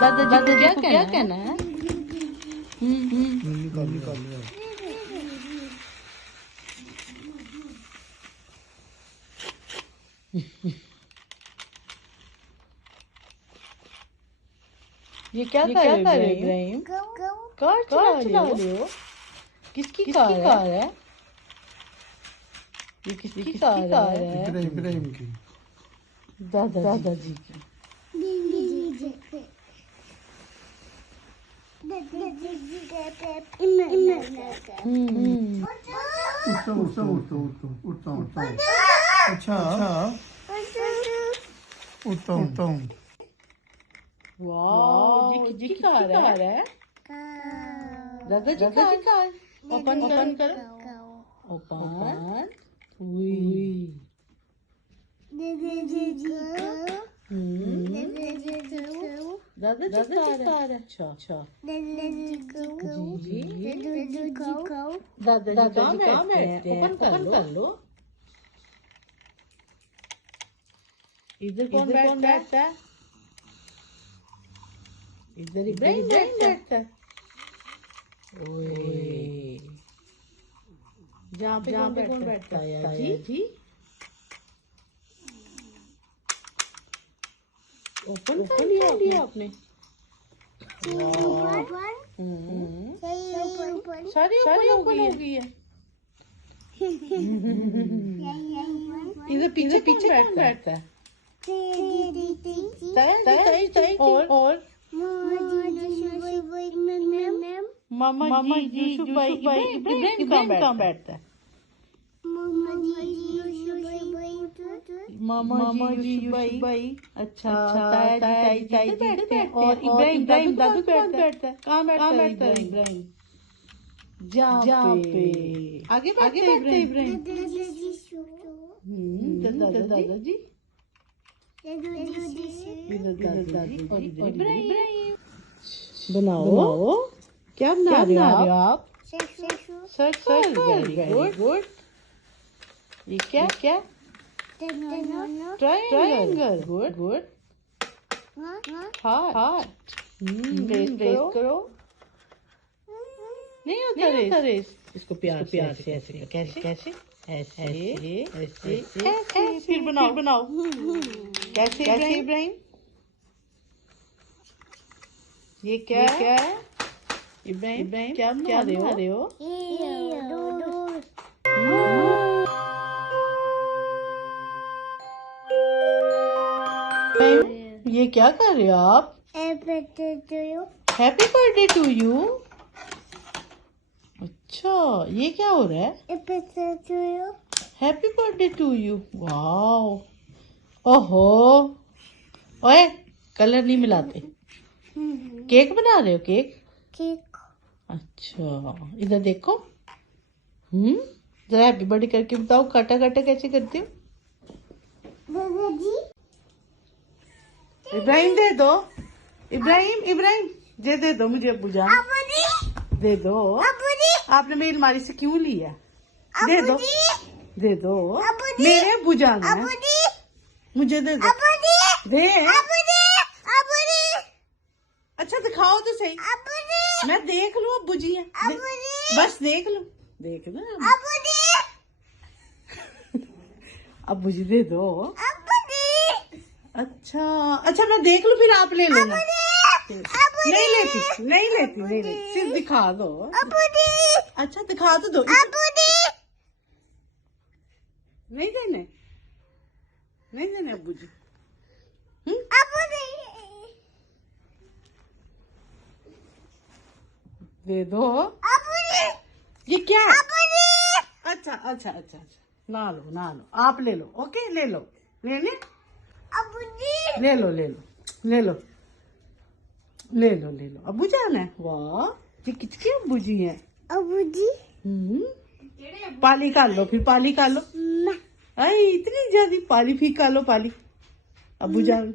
दादाजी को क्या कहना है? ये क्या कर रहे हो इब्राहिम? कार चला रहे हो? किसकी कार है? ये किसकी कार है? इब्राहिम की। दादाजी की। उठता अच्छा उठता हूँ। वाह, ये किसकी कार है? दादाजी कार। ओपन करो। ओपन। दादाजी कार है। अच्छा। जी। दादाजी कहाँ बैठते हैं? ओपन कर लो। इधर कौन बैठता है? इधर इब्राहिम बैठता है। ओए, जहाँ पे कौन बैठता है? जी। ओपन कर लिया आपने? सारी ओपन हो गई है। इधर पीछे कौन बैठता है? और मामा जी यूसुफ भाई इब्राहिम कहाँ बैठता है? मामा जी यूसुफ भाई। अच्छा, ताई बैठते हैं। और इब्राहिम दादू बैठता है। कहाँ बैठता है इब्राहिम? जहाँ पे आगे बैठते हैं इब्राहिम। दादाजी और इब्राहिम। बनाओ। क्या बना रहे हो आप? सर्कल। Very good. ये क्या? ट्रायंगल। गुड। हार्ट। रेस करो। नहीं होता रेस। इसको प्यार से ऐसे। कैसे? ऐसे। फिर बनाओ। कैसे इब्राहिम? ये क्या है? इब्राहिम क्या बना रहे हो? ये क्या कर रहे हो आप? Happy birthday to you. अच्छा, ये क्या हो रहा है? Happy birthday to you. Wow. ओहो, ओए, कलर नहीं मिलाते। केक बना रहे हो? केक। अच्छा, इधर देखो। जरा हैप्पी बर्थडे करके बताओ। काटा कैसे करते हो? इब्राहिम दे दो। इब्राहिम ये दे दो मुझे। अब्बू जान दे दो। आपने मेरी अलमारी से क्यों लिया? दे दो। मेरे अब्बू जान है। मुझे दे दो। दे। अच्छा, दिखाओ तो सही। मैं देख लूं। अब्बू जी है। बस देख लो। अब्बू जी दे दो। अच्छा, मैं देख लूं, फिर आप ले लेना। नहीं लेती। सिर्फ दिखा दो। अच्छा, दिखा तो दो। नहीं देने अब्बू जी। दे दो। ये क्या है? अच्छा। ना लो। आप ले लो। ओके, ले लो। ले लो। अब्बू जान है। वाह, ये किसके अब्बू जी है? पाली कर लो। अरे, इतनी ज्यादा पाली फीका लो। अब्बू जान।